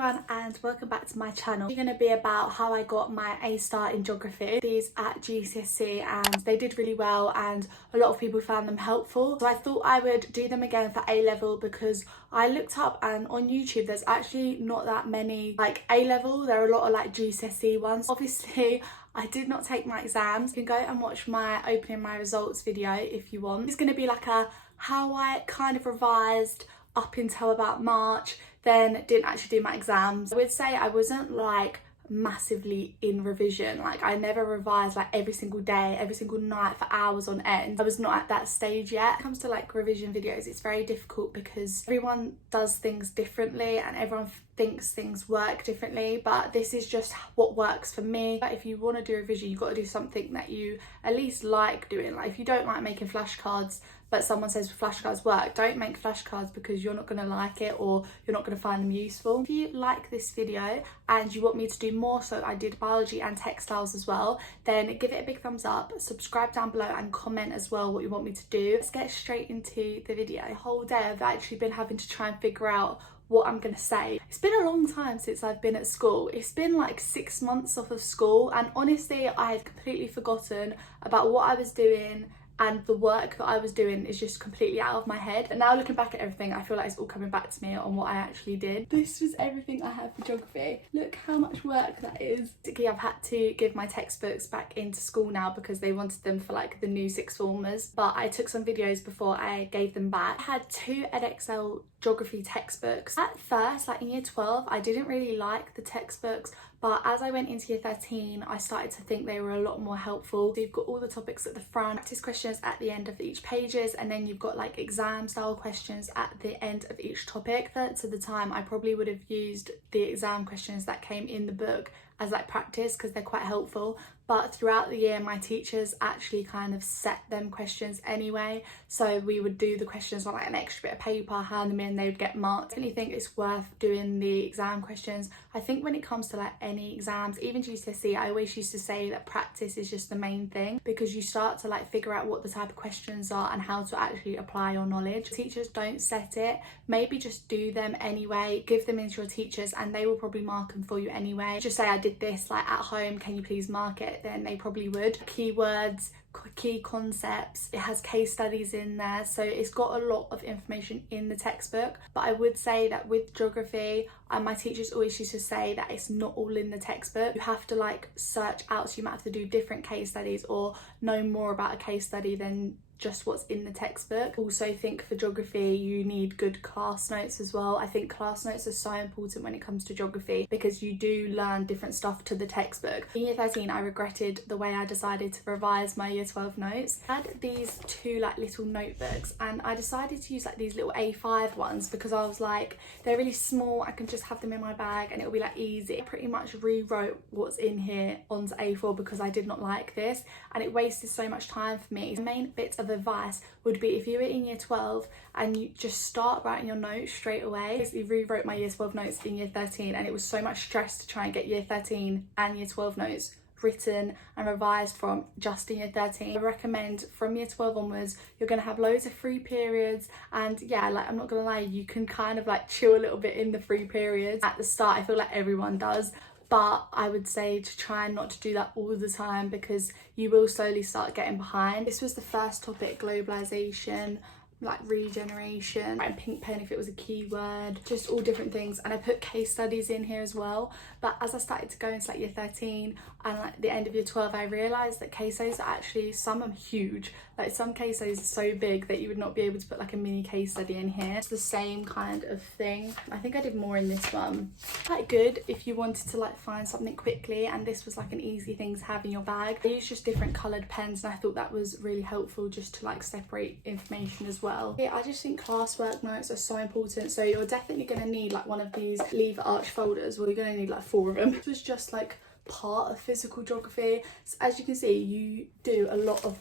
everyone and welcome back to my channel. It's going to be about how I got my A star in geography. These at GCSE and they did really well and a lot of people found them helpful. So I thought I would do them again for A level because I looked up and on YouTube there's actually not that many like A level. There are a lot of like GCSE ones. Obviously I did not take my exams. You can go and watch my opening my results video if you want. It's going to be like a how I kind of revised up until about March, then didn't actually do my exams. I would say I wasn't like massively in revision. Like I never revised like every single day, every single night for hours on end. I was not at that stage yet. When it comes to like revision videos, it's very difficult because everyone does things differently and everyone thinks things work differently, but this is just what works for me. But if you want to do revision, you've got to do something that you at least like doing. Like if you don't like making flashcards but someone says flashcards work, don't make flashcards because you're not going to like it or you're not going to find them useful. If you like this video and you want me to do more, so I did biology and textiles as well, then give it a big thumbs up, subscribe down below and comment as well what you want me to do. Let's get straight into the video. The whole day I've actually been having to try and figure out what I'm gonna say. It's been a long time since I've been at school. It's been like 6 months off of school and honestly I had completely forgotten about what I was doing and the work that I was doing is just completely out of my head. And now looking back at everything, I feel like it's all coming back to me on what I actually did. This was everything I had for geography. Look how much work that is. Basically, I've had to give my textbooks back into school now because they wanted them for like the new sixth formers. But I took some videos before I gave them back. I had 2 Edexcel geography textbooks. At first, like in year 12, I didn't really like the textbooks, but as I went into year 13, I started to think they were a lot more helpful. So you've got all the topics at the front, practice questions at the end of each pages, and then you've got like exam style questions at the end of each topic. Thirds of the time, I probably would have used the exam questions that came in the book as like practice because they're quite helpful. But throughout the year, my teachers actually kind of set them questions anyway. So we would do the questions on like an extra bit of paper, hand them in, they would get marked. I really think it's worth doing the exam questions. I think when it comes to like any exams, even GCSE, I always used to say that practice is just the main thing because you start to like figure out what the type of questions are and how to actually apply your knowledge. Teachers don't set it, maybe just do them anyway, give them into your teachers and they will probably mark them for you anyway. Just say I did this like at home, can you please mark it? Then they probably would. Keywords, key concepts, it has case studies in there, so it's got a lot of information in the textbook. But I would say that with geography, my teachers always used to say that it's not all in the textbook. You have to like search out, so you might have to do different case studies or know more about a case study than just what's in the textbook. Also think for geography you need good class notes as well. I think class notes are so important when it comes to geography because you do learn different stuff to the textbook. In year 13 I regretted the way I decided to revise my year 12 notes. I had these 2 like little notebooks and I decided to use like these little A5 ones because I was like they're really small, I can just have them in my bag and it'll be like easy. I pretty much rewrote what's in here onto A4 because I did not like this and it wasted so much time for me. The main bits of advice would be if you were in year 12 and you just start writing your notes straight away. Basically rewrote my year 12 notes in year 13 and it was so much stress to try and get year 13 and year 12 notes written and revised from just in year 13. I recommend from year 12 onwards you're going to have loads of free periods and yeah, like I'm not gonna lie, you can kind of like chill a little bit in the free periods. At the start I feel like everyone does, but I would say to try not to do that all the time because you will slowly start getting behind. This was the first topic, globalization, like regeneration, and pink pen if it was a keyword, just all different things. And I put case studies in here as well. But as I started to go into like year 13 and like the end of year 12, I realised that case studies are actually, some are huge. Like some case studies are so big that you would not be able to put like a mini case study in here. It's the same kind of thing. I think I did more in this one. Quite good if you wanted to like find something quickly and this was like an easy thing to have in your bag. I used just different coloured pens and I thought that was really helpful just to like separate information as well. Yeah, I just think classwork notes are so important. So you're definitely going to need like one of these lever arch folders. Well, you're going to need like 4 of them. This was just like part of physical geography. So as you can see, you do a lot of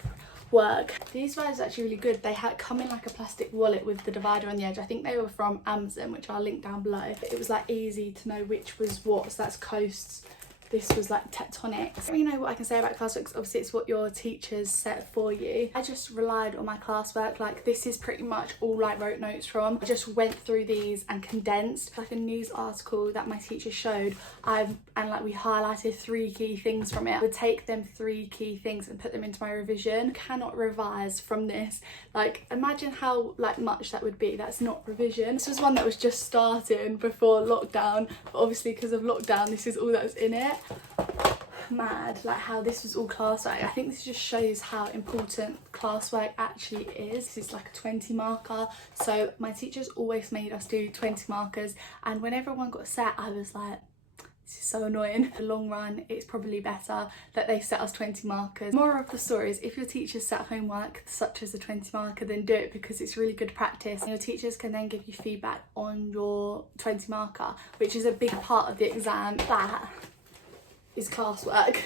work. These dividers are actually really good. They come in like a plastic wallet with the divider on the edge. I think they were from Amazon, which I'll link down below. It was like easy to know which was what. So that's coasts, this was like tectonic. I don't really know what I can say about classwork, because obviously it's what your teachers set for you. I just relied on my classwork. Like, this is pretty much all I wrote notes from. I just went through these and condensed like a news article that my teacher showed, and like we highlighted 3 key things from it. I would take them 3 key things and put them into my revision. Cannot revise from this. Like, imagine how like much that would be. That's not revision. This was one that was just starting before lockdown, but obviously because of lockdown this is all that was in it. Mad, like how this was all classwork. I think this just shows how important classwork actually is. This is like a 20 marker, so my teachers always made us do 20 markers, and when everyone got set I was like, this is so annoying. In the long run, it's probably better that they set us 20 markers. Moral of the story is, if your teachers set homework such as a 20 marker, then do it, because it's really good practice. And your teachers can then give you feedback on your 20 marker, which is a big part of the exam. That is classwork.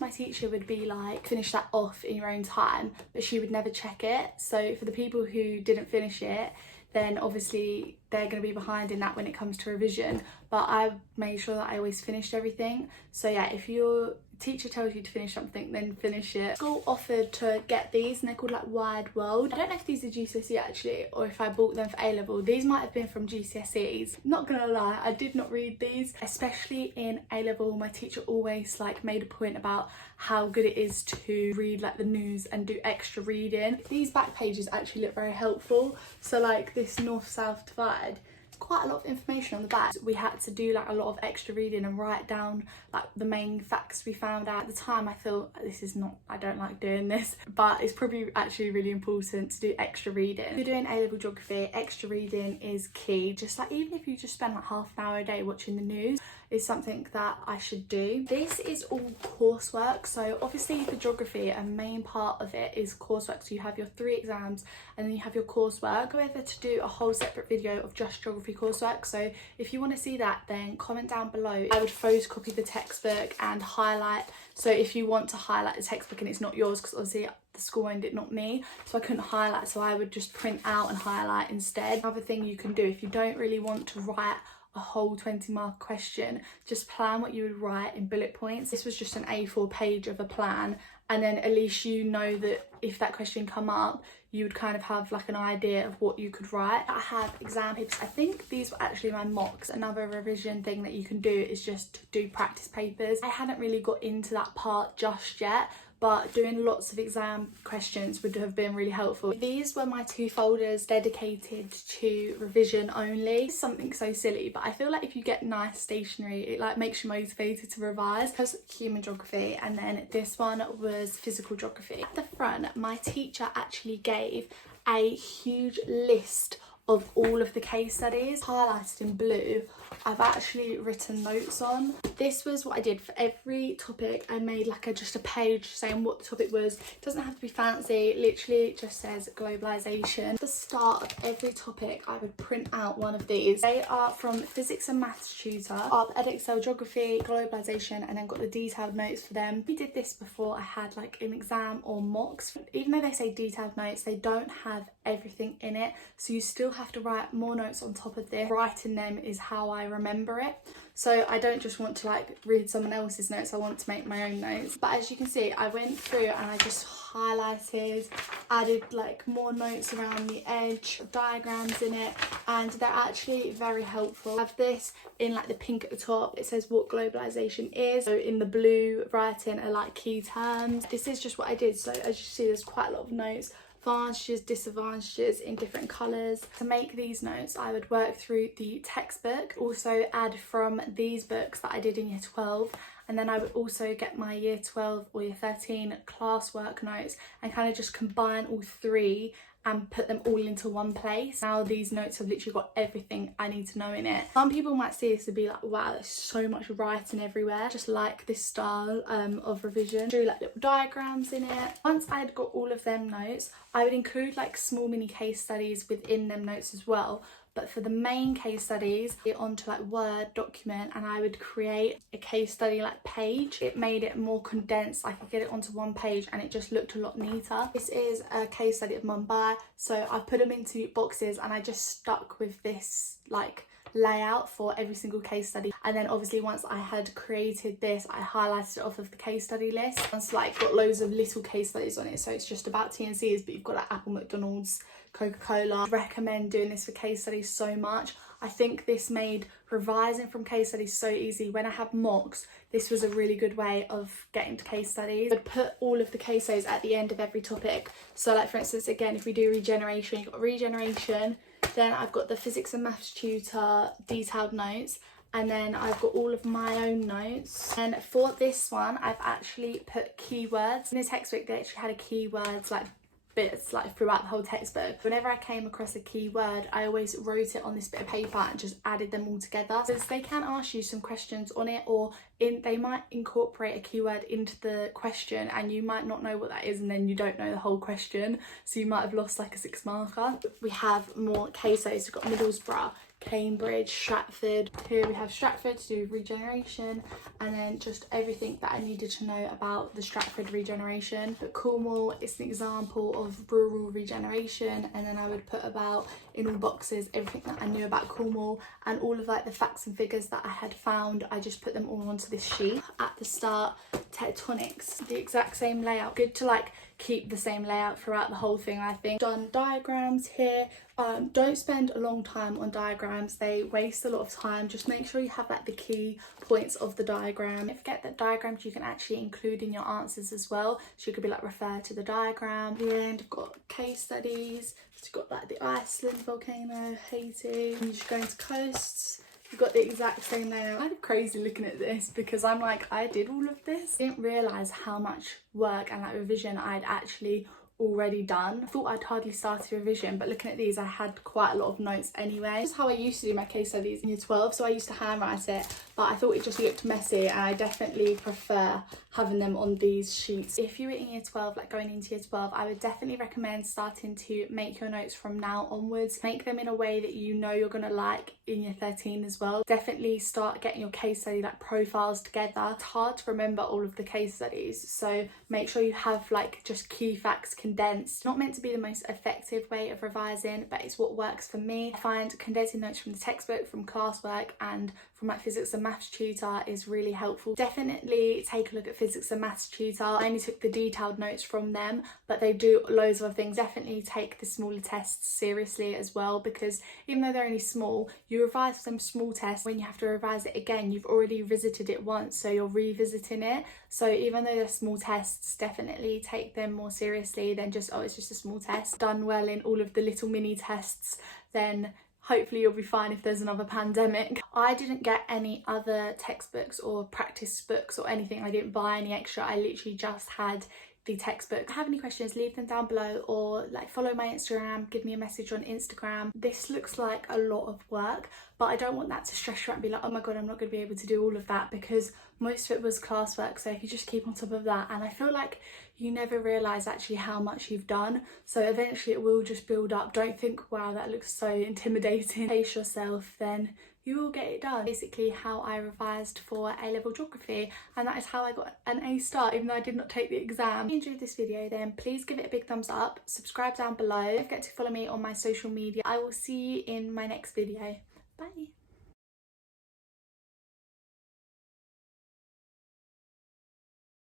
My teacher would be like, finish that off in your own time, but she would never check it. So for the people who didn't finish it, then obviously they're going to be behind in that when it comes to revision. But I made sure that I always finished everything. So yeah, if your teacher tells you to finish something, then finish it. School offered to get these, and they're called like Wide World. I don't know if these are GCSE actually, or if I bought them for A-level. These might have been from GCSEs. Not gonna lie, I did not read these, especially in A-level. My teacher always like made a point about how good it is to read like the news and do extra reading. These back pages actually look very helpful. So like this north-south divide, quite a lot of information on the back. We had to do like a lot of extra reading and write down like the main facts we found out. At the time I thought, this is not, I don't like doing this, but it's probably actually really important to do extra reading. If you're doing A-level geography, extra reading is key. Just like, even if you just spend like half an hour a day watching the news, is something that I should do. This is all coursework. So obviously for geography, a main part of it is coursework. So you have your 3 exams and then you have your coursework. Go over to do a whole separate video of just geography coursework. So if you want to see that, then comment down below. I would photocopy the textbook and highlight. So if you want to highlight the textbook and it's not yours, because obviously the school owned it, not me, so I couldn't highlight, so I would just print out and highlight instead. Another thing you can do, if you don't really want to write a whole 20 mark question, just plan what you would write in bullet points. This was just an A4 page of a plan, and then at least you know that if that question come up, you would kind of have like an idea of what you could write. I have exam papers. I think these were actually my mocks. Another revision thing that you can do is just do practice papers. I hadn't really got into that part just yet, but doing lots of exam questions would have been really helpful. These were my 2 folders dedicated to revision only. It's something so silly, but I feel like if you get nice stationery, it like makes you motivated to revise. There's human geography, and then this one was physical geography. At the front, my teacher actually gave a huge list of all of the case studies, highlighted in blue. I've actually written notes on. This was what I did for every topic. I made like just a page saying what the topic was. It doesn't have to be fancy, it literally just says globalization. At the start of every topic I would print out one of these. They are from physics and maths tutor, up Edexcel geography, globalization, and then got the detailed notes for them. We did this before I had like an exam or mocks. Even though they say detailed notes, they don't have everything in it, so you still have to write more notes on top of this. Writing them is how I remember it, so I don't just want to like read someone else's notes, I want to make my own notes. But as you can see, I went through and I just highlighted, added like more notes around the edge, diagrams in it, and they're actually very helpful. I have this in like the pink at the top, it says what globalization is, so in the blue writing are like key terms. This is just what I did. So as you see, there's quite a lot of notes, advantages, disadvantages in different colours. To make these notes, I would work through the textbook, also add from these books that I did in year 12, and then I would also get my year 12 or year 13 classwork notes and kind of just combine all 3 and put them all into one place. Now these notes have literally got everything I need to know in it. Some people might see this and be like, wow, there's so much writing everywhere. Just like this style of revision. Drew like little diagrams in it. Once I had got all of them notes, I would include like small mini case studies within them notes as well. But for the main case studies, get onto like Word document, and I would create a case study like page. It made it more condensed. I could get it onto one page and it just looked a lot neater. This is a case study of Mumbai, so I put them into boxes and I just stuck with this like layout for every single case study. And then obviously once I had created this, I highlighted it off of the case study list. It's like got loads of little case studies on it, so it's just about TNCs, but you've got like Apple, McDonald's, Coca-Cola. I recommend doing this for case studies so much. I think this made revising from case studies so easy. When I had mocks, this was a really good way of getting to case studies. I'd put all of the case studies at the end of every topic. So like for instance, again, if we do regeneration, you've got regeneration, then I've got the physics and maths tutor detailed notes, and then I've got all of my own notes. And for this one, I've actually put keywords. In the textbook, they actually had a keywords like bits like throughout the whole textbook. Whenever I came across a keyword, I always wrote it on this bit of paper and just added them all together, because they can ask you some questions on it, or they might incorporate a keyword into the question and you might not know what that is, and then you don't know the whole question, so you might have lost like a 6 marker. We have more case studies. We've got Middlesbrough, Cambridge, Stratford. Here we have Stratford to do regeneration, and then just everything that I needed to know about the Stratford regeneration. But Cornwall is an example of rural regeneration, and then I would put about, in all boxes, everything that I knew about Cornwall, and all of like the facts and figures that I had found, I just put them all onto this sheet. At the start, tectonics, the exact same layout. Good to like keep the same layout throughout the whole thing, I think. Done diagrams here. Don't spend a long time on diagrams, they waste a lot of time. Just make sure you have like the key points of the diagram. Don't forget that diagrams you can actually include in your answers as well, so you could be like refer to the diagram. At the end I've got case studies, so you've got like the Iceland volcano, Haiti, and you just go into coasts. You've got the exact same layout. I'm kind of crazy looking at this because I'm like, I did all of this. I didn't realise how much work and like revision I'd actually already done. I thought I'd hardly started revision, but looking at these I had quite a lot of notes anyway. This is how I used to do my case studies in year 12, so I used to handwrite it, but I thought it just looked messy, and I definitely prefer having them on these sheets. If you were in year 12, like going into year 12, I would definitely recommend starting to make your notes from now onwards. Make them in a way that you know you're gonna like in year 13 as well. Definitely start getting your case study like profiles together. It's hard to remember all of the case studies, so make sure you have like just key facts condensed. Not meant to be the most effective way of revising, but it's what works for me. I find condensing notes from the textbook, from classwork, and from my physics and maths tutor is really helpful. Definitely take a look at physics and maths tutor. I only took the detailed notes from them, but they do loads of other things. Definitely take the smaller tests seriously as well, because even though they're only small, you revise them small tests. When you have to revise it again, you've already visited it once, so you're revisiting it. So even though they're small tests, definitely take them more seriously than just, oh, it's just a small test. Done well in all of the little mini tests, then hopefully you'll be fine if there's another pandemic. I didn't get any other textbooks or practice books or anything. I didn't buy any extra. I literally just had the textbook. If you have any questions, leave them down below, or like follow my Instagram, give me a message on Instagram. This looks like a lot of work, but I don't want that to stress you out and be like, oh my god, I'm not going to be able to do all of that, because most of it was classwork. So if you just keep on top of that, and I feel like you never realise actually how much you've done, so eventually it will just build up. Don't think, wow, that looks so intimidating. Pace yourself, then you will get it done. Basically how I revised for A-level geography, and that is how I got an A star, even though I did not take the exam. If you enjoyed this video, then please give it a big thumbs up, subscribe down below, don't forget to follow me on my social media. I will see you in my next video. Bye.